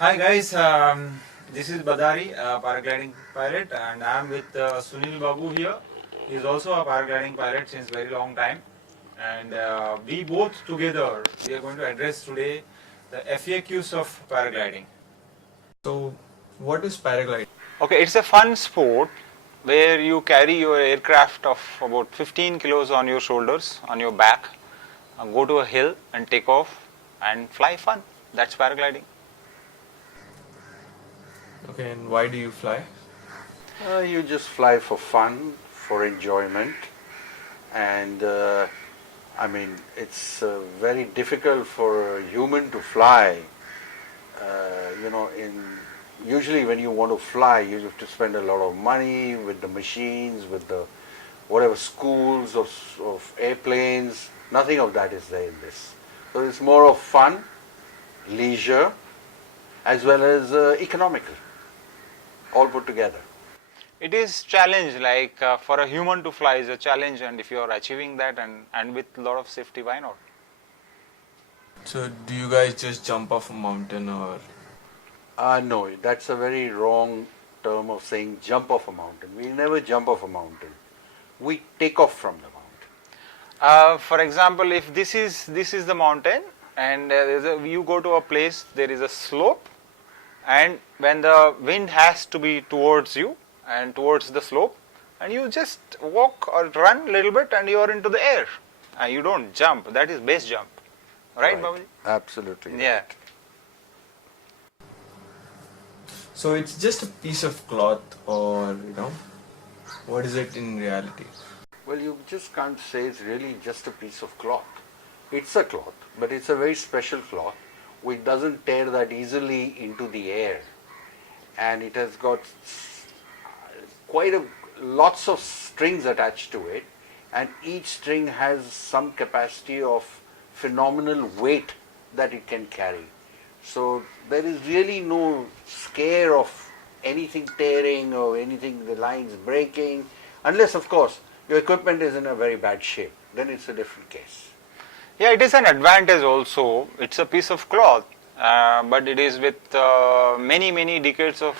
Hi guys, this is Badari, a paragliding pilot, and I am with Sunil Babu here. He is also a paragliding pilot since very long time, and we both together we are going to address today the FAQs of paragliding. So, what is paragliding? Okay, it's a fun sport where you carry your aircraft of about 15 kilos on your shoulders, on your back, go to a hill and take off and fly fun. That's paragliding. Okay, and why do you fly? You just fly for fun, for enjoyment, and I mean it's very difficult for a human to fly. Usually when you want to fly, you have to spend a lot of money with the machines, with the whatever schools of airplanes. Nothing of that is there in this. So it's more of fun, leisure, as well as economical, all put together. It is challenge, like for a human to fly is a challenge, and if you are achieving that and with a lot of safety, why not? So, do you guys just jump off a mountain or? No, that's a very wrong term of saying jump off a mountain. We never jump off a mountain. We take off from the mountain. For example, if this is the mountain, and you go to a place, there is a slope, and when the wind has to be towards you and towards the slope, and you just walk or run a little bit and you are into the air. You don't jump. That is base jump, right, Babaji? Absolutely. Yeah. Right. So it's just a piece of cloth, or what is it in reality? Well, you just can't say it's really just a piece of cloth. It's a cloth, but it's a very special cloth which doesn't tear that easily into the air, and it has got lots of strings attached to it, and each string has some capacity of phenomenal weight that it can carry. So there is really no scare of anything tearing or anything, the lines breaking, unless of course your equipment is in a very bad shape. Then it's a different case. Yeah, it is an advantage also. It's a piece of cloth, but it is with many decades of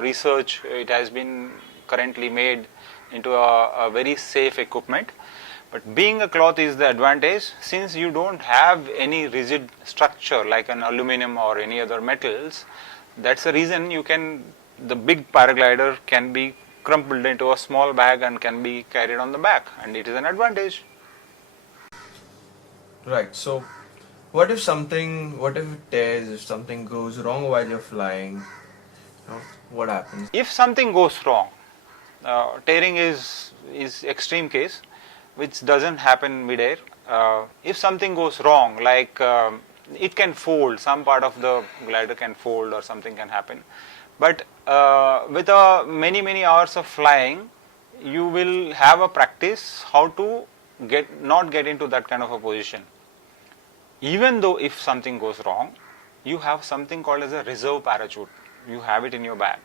research. It has been currently made into a very safe equipment. But being a cloth is the advantage, since you don't have any rigid structure like an aluminum or any other metals. That's the reason the big paraglider can be crumpled into a small bag and can be carried on the back, and it is an advantage. Right. So, what if it tears? If something goes wrong while you're flying, what happens? If something goes wrong, tearing is extreme case, which doesn't happen mid-air. If something goes wrong, like it can fold, some part of the glider can fold or something can happen. But with many hours of flying, you will have a practice how to not get into that kind of a position. Even though if something goes wrong, you have something called as a reserve parachute. You have it in your bag.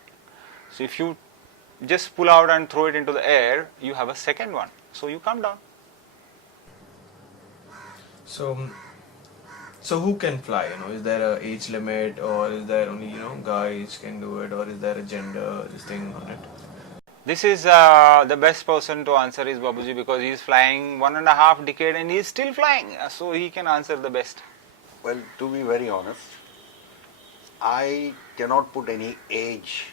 So if you just pull out and throw it into the air, you have a second one. So you come down. So who can fly? Is there a age limit, or is there only guys can do it, or is there a gender thing on it? This is the best person to answer is Babuji, because he is flying 1.5 decade and he is still flying, so he can answer the best. Well, to be very honest, I cannot put any age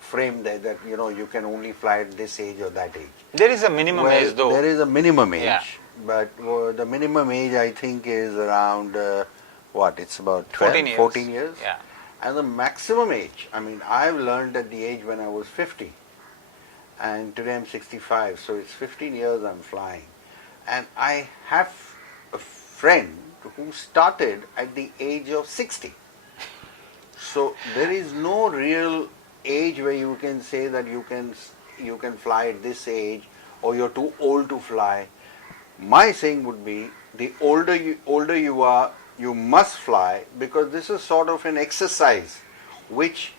frame there that you can only fly at this age or that age. There is a minimum age though. There is a minimum age, yeah. But the minimum age I think is around it's about 12, 14 years. Yeah. And the maximum age, I mean, I've learned at the age when I was 50, and today I'm 65, so it's 15 years I'm flying. And I have a friend who started at the age of 60. So there is no real age where you can say that you can fly at this age, or you're too old to fly. My saying would be, the older you are, you must fly, because this is sort of an exercise which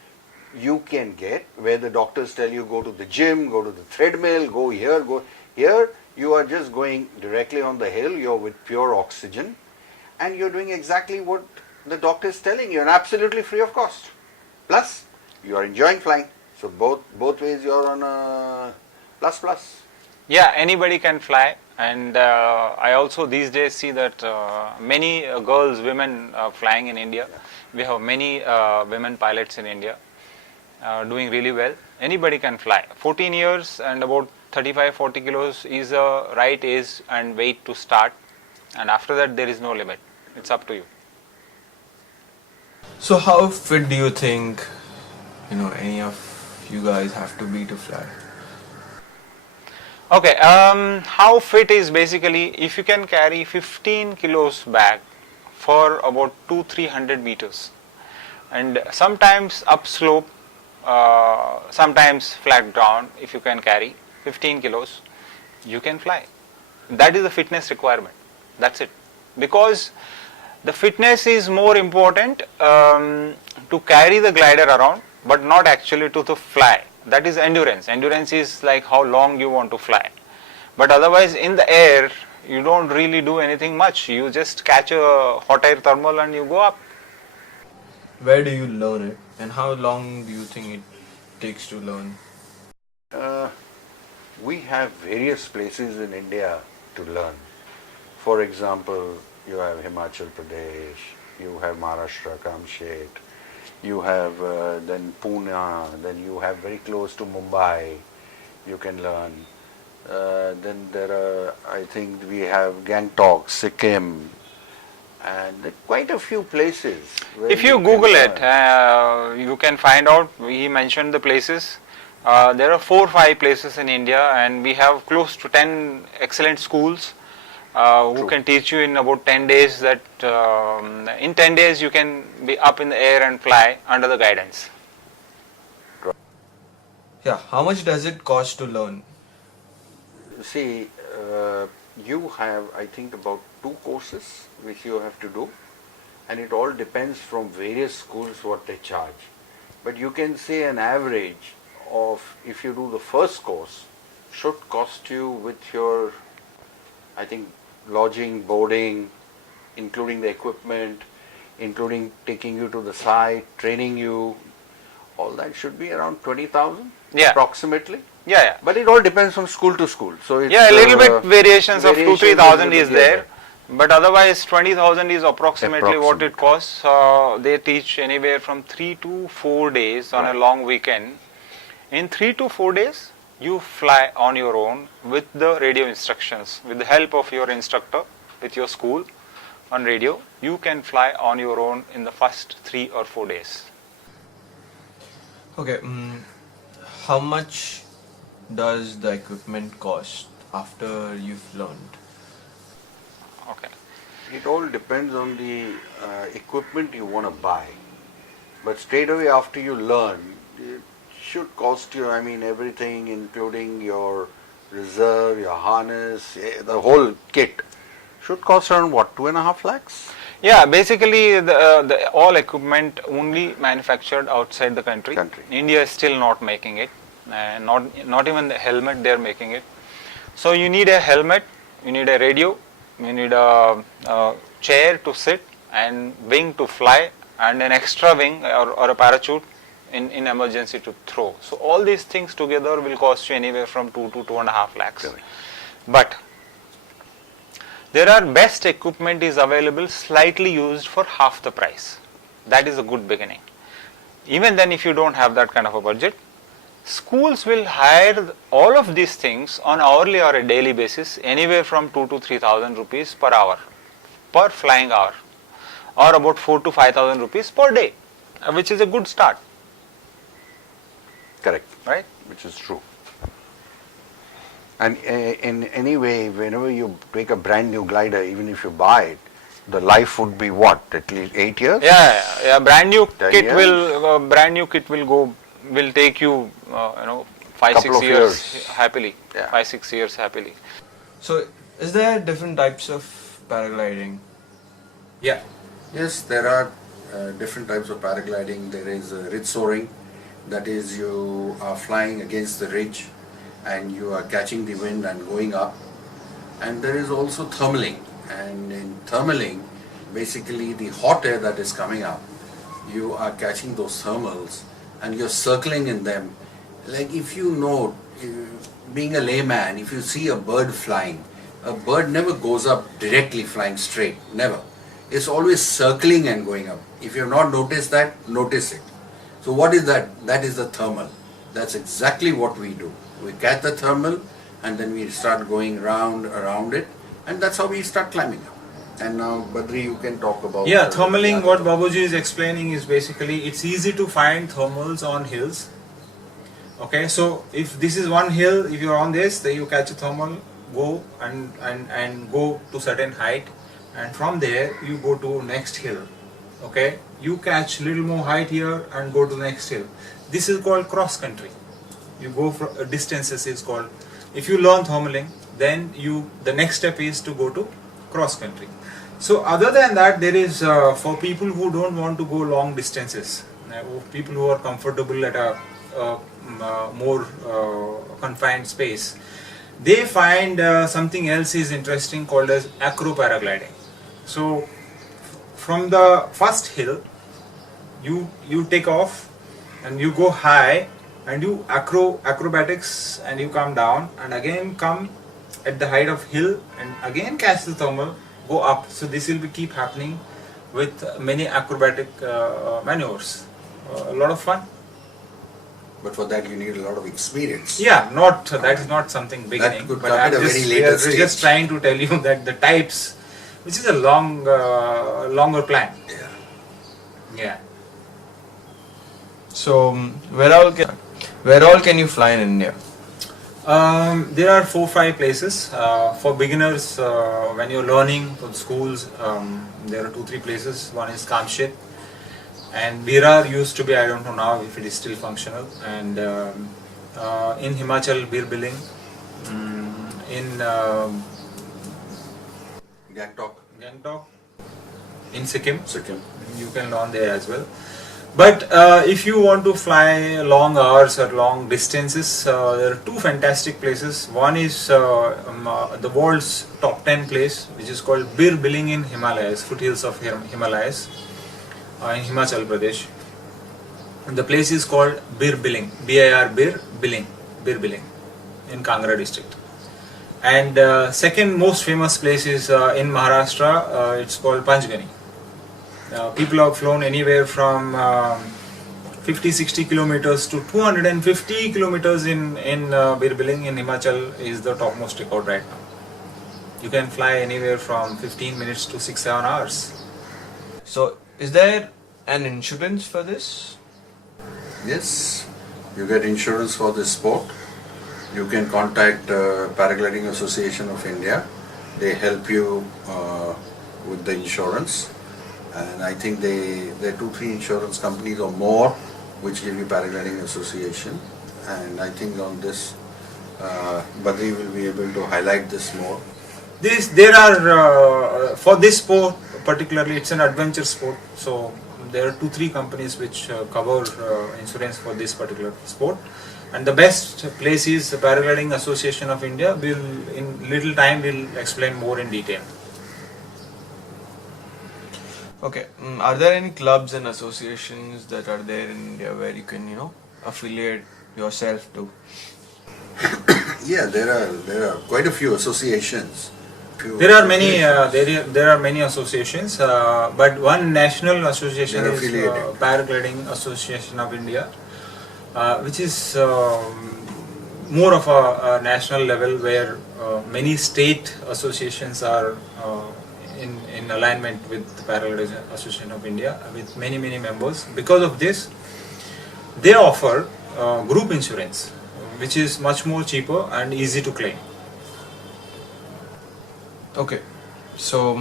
you can get, where the doctors tell you go to the gym, go to the treadmill, go here, go here. You are just going directly on the hill, you're with pure oxygen, and you're doing exactly what the doctor is telling you, and absolutely free of cost. Plus, you are enjoying flying. So both ways you are on a plus plus. Yeah, anybody can fly, and I also these days see that many girls, women flying in India. Yeah. We have many women pilots in India doing really well. Anybody can fly. 14 years and about 35-40 kilos is the right age and weight to start, and after that there is no limit. It's up to you. So how fit do you think, any of you guys have to be to fly? Okay, how fit is basically if you can carry 15 kilos back for about 200-300 meters, and sometimes upslope, sometimes flat ground. If you can carry 15 kilos, you can fly. That is the fitness requirement. That's it. Because the fitness is more important to carry the glider around, but not actually to fly. That is endurance. Endurance is like how long you want to fly. But otherwise in the air, you don't really do anything much. You just catch a hot air thermal and you go up. Where do you learn it, and how long do you think it takes to learn? We have various places in India to learn. For example, you have Himachal Pradesh, you have Maharashtra, Kamshet, you have then Pune, then you have very close to Mumbai, you can learn. Then there are, I think we have Gangtok, Sikkim, and quite a few places. If you Google it, you can find out. He mentioned the places. There are 4 or 5 places in India, and we have close to 10 excellent schools who can teach you in about 10 days. That in 10 days you can be up in the air and fly under the guidance. Yeah, how much does it cost to learn? See, you have, I think, about 2 courses which you have to do, and it all depends from various schools what they charge. But you can say an average of, if you do the first course, should cost you with your, I think, lodging, boarding, including the equipment, including taking you to the site, training you, all that should be around 20,000 approximately. Yeah. But it all depends from school to school. So it's, a little bit variations of 2-3,000 is there. But otherwise 20,000 is approximately what it costs. They teach anywhere from 3 to 4 days on a long weekend. In 3 to 4 days, you fly on your own with the radio instructions. With the help of your instructor, with your school on radio, you can fly on your own in the first 3 or 4 days. Okay, how much does the equipment cost after you've learned? Okay. It all depends on the equipment you want to buy. But straight away after you learn, it should cost you, I mean, everything including your reserve, your harness, the whole kit should cost around what, 2.5 lakhs? Yeah, basically the all equipment only manufactured outside the country. India is still not making it. Not even the helmet they are making it. So you need a helmet, you need a radio, you need a chair to sit and wing to fly and an extra wing or a parachute in emergency to throw. So all these things together will cost you anywhere from 2 to 2.5 lakhs. Correct. But there are best equipment is available slightly used for half the price. That is a good beginning. Even then, if you don't have that kind of a budget, schools will hire all of these things on hourly or a daily basis, anywhere from 2 to 3,000 rupees per hour, per flying hour, or about 4 to 5,000 rupees per day, which is a good start. Correct. Right? Which is true. And in any way, whenever you take a brand new glider, even if you buy it, the life would be what, at least 8 years? Yeah. Brand new 10 kit years? will take you 5-6 years happily. Yeah. 5-6 years happily. So, is there different types of paragliding? Yeah. Yes, there are different types of paragliding. There is ridge soaring, that is you are flying against the ridge and you are catching the wind and going up. And there is also thermaling, and in thermaling basically the hot air that is coming up, you are catching those thermals and you're circling in them. Like if you know, being a layman, if you see a bird flying, a bird never goes up directly flying straight, never. It's always circling and going up. If you have not noticed that, notice it. So what is that? That is the thermal. That's exactly what we do. We catch the thermal and then we start going round around it, and that's how we start climbing up. And now Badri, you can talk about... Yeah, thermaling, what Babuji is explaining is basically it's easy to find thermals on hills. Okay, so if this is one hill, if you're on this, then you catch a thermal, go and go to certain height, and from there you go to next hill. Okay, you catch little more height here and go to next hill. This is called cross country. You go for distances is called. If you learn thermaling, then the next step is to go to cross country. So other than that, there is for people who don't want to go long distances, people who are comfortable at a more confined space, they find something else is interesting called as acro paragliding. So from the first hill, you take off and you go high and you acrobatics and you come down and again come at the height of hill and again catch the thermal, go up. So this will keep happening with many acrobatic maneuvers. A lot of fun. But for that you need a lot of experience. Yeah, that is not something beginning. That could but come I'm at a very later we're stage. just trying to tell you that the types, which is a longer plan. Yeah. Yeah. So where all can you fly in India? There are 4-5 places for beginners. When you're learning from schools, there are 2-3 places. One is Kamshit, and Virar used to be, I don't know now if it is still functional, and in Himachal, Bir Billing, in Gangtok, in Sikkim, you can learn there as well. But if you want to fly long hours or long distances, there are 2 fantastic places. One is the world's top 10 place, which is called Bir Billing in Himalayas, foothills of Himalayas, in Himachal Pradesh. And the place is called Bir Billing, B-I-R Bir Billing, in Kangra district. And second most famous place is in Maharashtra. It's called Panchgani. People have flown anywhere from 50-60 kilometers to 250 kilometers in Bir Billing in Himachal is the topmost record right now. You can fly anywhere from 15 minutes to 6-7 hours. So is there an insurance for this? Yes, you get insurance for this sport. You can contact Paragliding Association of India. They help you with the insurance. And I think there are 2-3 insurance companies or more which give you Paragliding Association. And I think on this, Badri will be able to highlight this more. There are, for this sport particularly, it's an adventure sport. So there are 2-3 companies which cover insurance for this particular sport. And the best place is the Paragliding Association of India. In little time we'll explain more in detail. Okay, are there any clubs and associations that are there in India where you can, affiliate yourself to? Yeah, there are quite a few associations. There are many associations, but one national association is Paragliding Association of India, which is more of a national level where many state associations are in alignment with the Paragliding Association of India with many members. Because of this, they offer group insurance, which is much more cheaper and easy to claim. Okay, so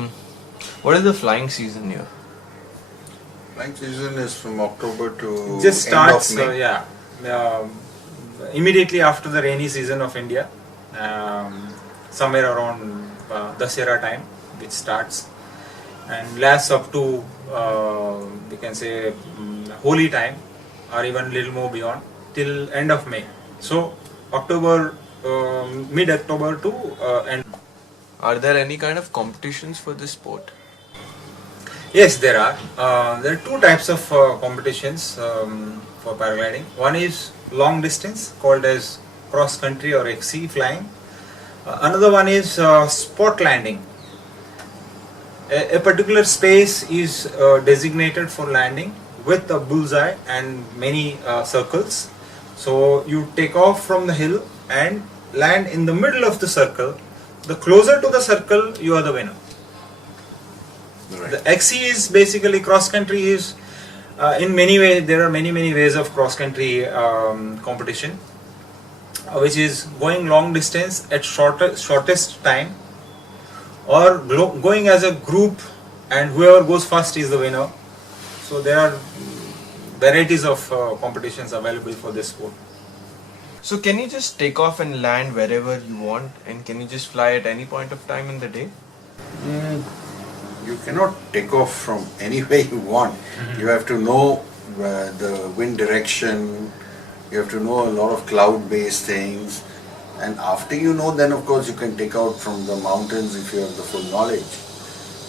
what is the flying season here? Flying season is from October to just starts, end of May. Immediately after the rainy season of India, somewhere around Dasera time, which starts and lasts up to we can say Holi time or even little more beyond till end of May. So October, mid-October to end. Are there any kind of competitions for this sport? Yes, there are. There are two types of competitions for paragliding. One is long distance, called as cross country or XC flying. Another one is spot landing. A particular space is designated for landing with a bullseye and many circles. So you take off from the hill and land in the middle of the circle. The closer to the circle, you are the winner. Right. The XC is basically cross country is in many ways, there are many ways of cross country competition, which is going long distance at shortest time, or going as a group and whoever goes first is the winner. So there are varieties of competitions available for this sport. So can you just take off and land wherever you want, and can you just fly at any point of time in the day? You cannot take off from anywhere you want. You have to know the wind direction, you have to know a lot of cloud-based things, and after you know, then of course you can take out from the mountains if you have the full knowledge.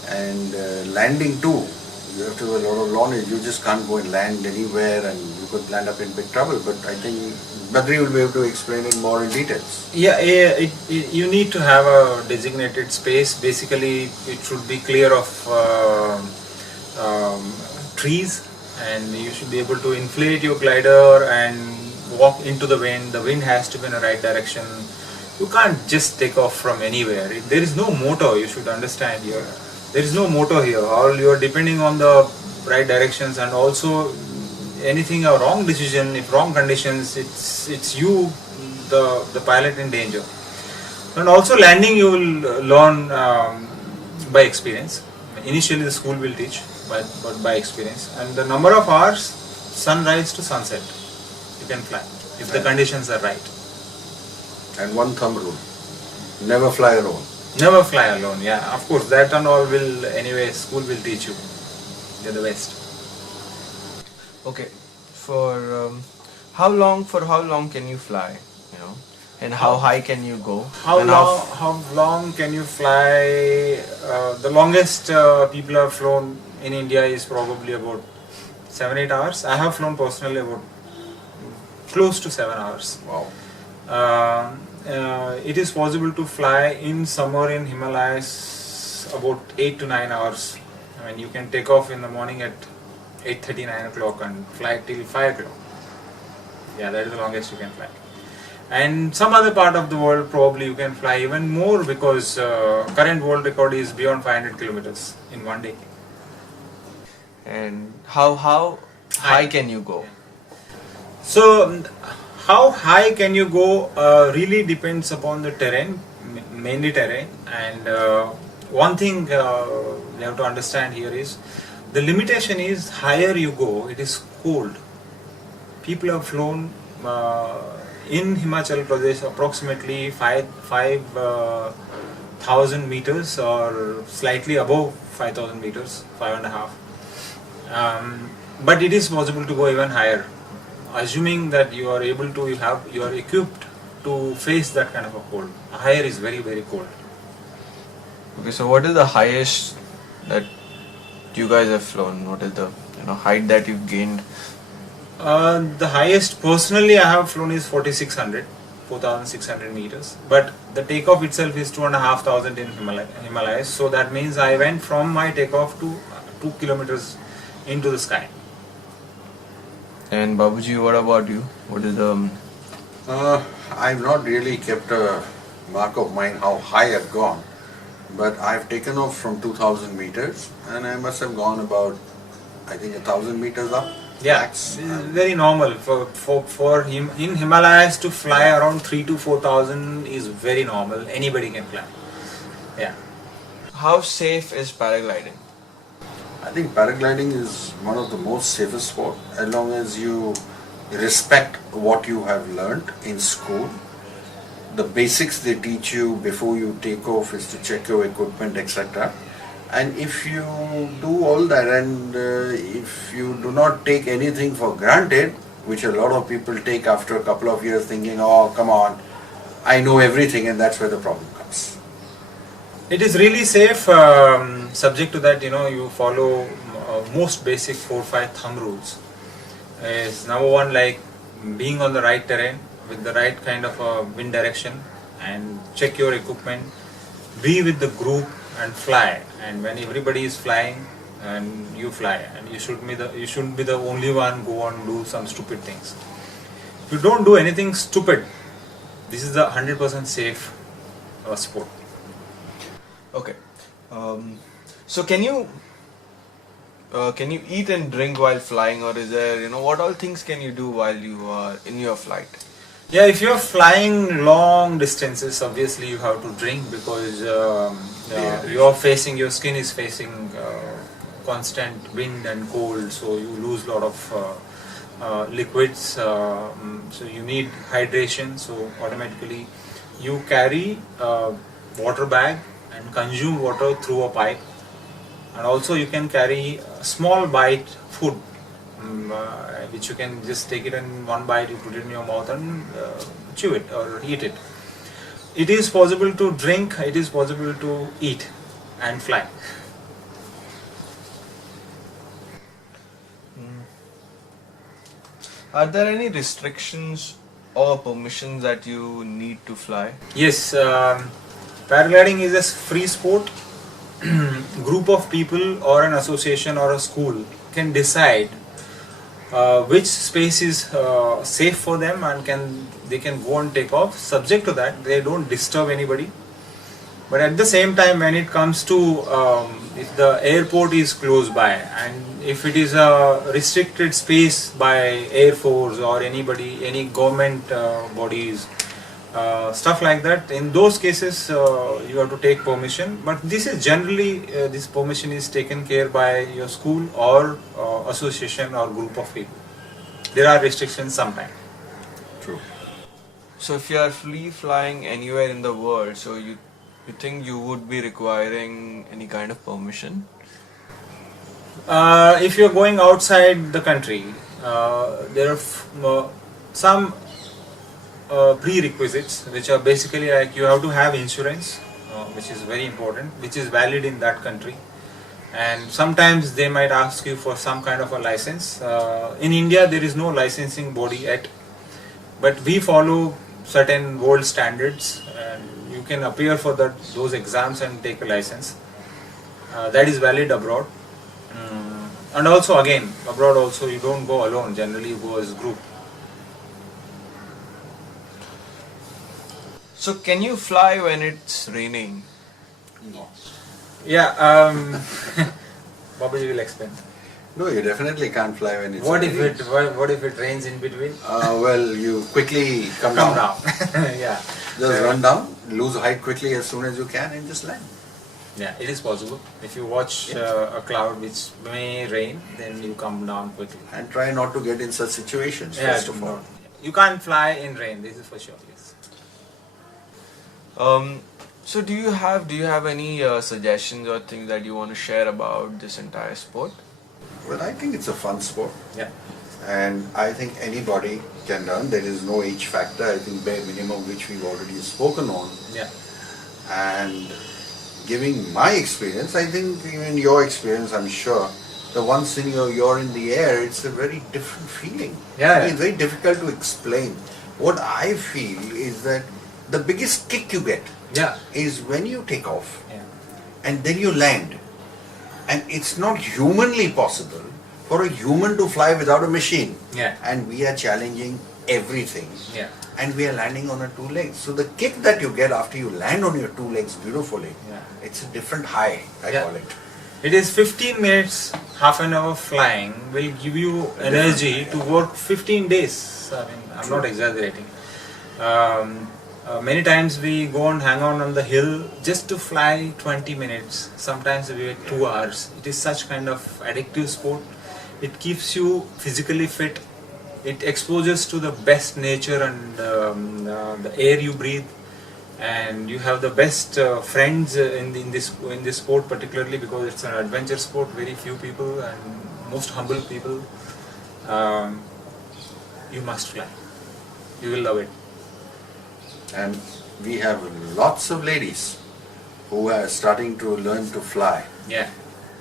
And landing too, you have to have a lot of knowledge. You just can't go and land anywhere and you could land up in big trouble. But I think Badri will be able to explain it more in details. Yeah, you need to have a designated space. Basically, it should be clear of trees, and you should be able to inflate your glider and walk into the wind. The wind has to be in the right direction. You can't just take off from anywhere. There is no motor, you should understand here. There is no motor here. All you are depending on the right directions, and also anything a wrong decision, if wrong conditions, it's you, the pilot, in danger. And also landing you will learn by experience. Initially the school will teach, but by experience. And the number of hours, sunrise to sunset, you can fly if the conditions are right. And one thumb rule, never fly alone. Never fly alone. Yeah, of course, that and all will anyway school will teach you. They're the best. Okay, for how long can you fly? You know, and how high can you go? How And long can you fly? The longest people have flown in India is probably about 7-8 hours. I have flown personally about close to 7 hours. Wow. It is possible to fly in summer in Himalayas about 8 to 9 hours. I mean, you can take off in the morning at 8:30, 9 o'clock and fly till 5 o'clock. Yeah, that is the longest you can fly. And some other part of the world probably you can fly even more, because current world record is beyond 500 kilometers in one day. And how high can you go? So how high can you go really depends upon the terrain, mainly terrain. And one thing you have to understand here is the limitation is higher you go, it is cold. People have flown in Himachal Pradesh approximately 5,000 meters or slightly above 5,000 meters, 5.5. But it is possible to go even higher, assuming that you are able to, you are equipped to face that kind of a cold. Higher is very cold. Okay, so what is the highest that you guys have flown? What is the height that you've gained? The highest personally I have flown is 4,600 meters, but the takeoff itself is 2,500 in Himalayas. So that means I went from my takeoff to 2 kilometers into the sky. And Babuji, what about you? What is the... I've not really kept a mark of mine how high I've gone, but I've taken off from 2,000 meters and I must have gone about, I think, 1,000 meters up. Yeah, Max. this is very normal for him in Himalayas to fly around 3,000 to 4,000 is very normal. Anybody can fly. Yeah. How safe is paragliding? I think paragliding is one of the most safest sport, as long as you respect what you have learnt in school. The basics they teach you before you take off is to check your equipment, etc. And if you do all that, and if you do not take anything for granted, which a lot of people take after a couple of years thinking, oh come on, I know everything, and that's where the problem comes. It is really safe, subject to that, you follow most basic 4-5 thumb rules. Is number one, like being on the right terrain with the right kind of wind direction, and check your equipment, be with the group and fly. And when everybody is flying and you fly, and you shouldn't be the only one go and do some stupid things. If you don't do anything stupid, this is the 100% safe sport. Okay. So can you eat and drink while flying, or is there, what all things can you do while you are in your flight? Yeah, if you're flying long distances, obviously you have to drink, because your skin is facing constant wind and cold, so you lose a lot of liquids, so you need hydration. So automatically you carry a water bag and consume water through a pipe, and also you can carry a small bite food, which you can just take it in one bite, you put it in your mouth and chew it or eat it. It is possible to drink, it is possible to eat and fly. Are there any restrictions or permissions that you need to fly? Yes, paragliding is a free sport. Group of people or an association or a school can decide which space is safe for them, and they can go and take off. Subject to that, they don't disturb anybody. But at the same time, when it comes to if the airport is close by, and if it is a restricted space by Air Force or anybody, any government bodies, stuff like that, in those cases you have to take permission. But this is generally this permission is taken care by your school or association or group of people. There are restrictions sometimes. True. So if you are free flying anywhere in the world, so you think you would be requiring any kind of permission? If you're going outside the country, there are some prerequisites, which are basically like you have to have insurance, which is very important, which is valid in that country. And sometimes they might ask you for some kind of a license. In India there is no licensing body yet, but we follow certain world standards, and you can appear for those exams and take a license. That is valid abroad. And also again, abroad also you don't go alone, generally you go as a group. So can you fly when it's raining? No. Yeah, Babaji will explain. No, you definitely can't fly when it's What raining. if it rains in between? Well, you quickly come Come down. down. Yeah. Just run down, lose height quickly as soon as you can, and just land. Yeah, it is possible. If you watch a cloud which may rain, then you come down quickly. And try not to get in such situations, Yeah, first of all. you can't fly in rain. This is for sure. Yes. So do you have any suggestions or things that you want to share about this entire sport? Well, I think it's a fun sport. Yeah. And I think anybody can learn. There is no age factor. I think bare minimum, which we've already spoken on. Yeah. And giving my experience, I think even your experience, I'm sure, the once you're in the air, it's a very different feeling. Yeah. It's very difficult to explain. What I feel is that the biggest kick you get Yeah. is when you take off Yeah. and then you land. And it's not humanly possible for a human to fly without a machine. Yeah. And we are challenging everything. Yeah. And we are landing on our two legs. So the kick that you get after you land on your two legs beautifully, Yeah. it's a different high, I Yeah. call it. It is 15 minutes, half an hour flying will give you energy to work 15 days. I mean, I'm not exaggerating. Many times we go and hang on the hill just to fly 20 minutes. Sometimes we wait 2 hours. It is such kind of addictive sport. It keeps you physically fit. It exposes to the best nature and the air you breathe. And you have the best friends in this sport, particularly because it's an adventure sport. Very few people and most humble people. You must fly. You will love it. And we have lots of ladies who are starting to learn to fly. Yeah.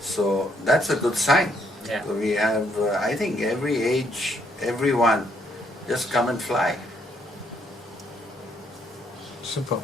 So that's a good sign. Yeah. So we have, I think every age, everyone, just come and fly. Super.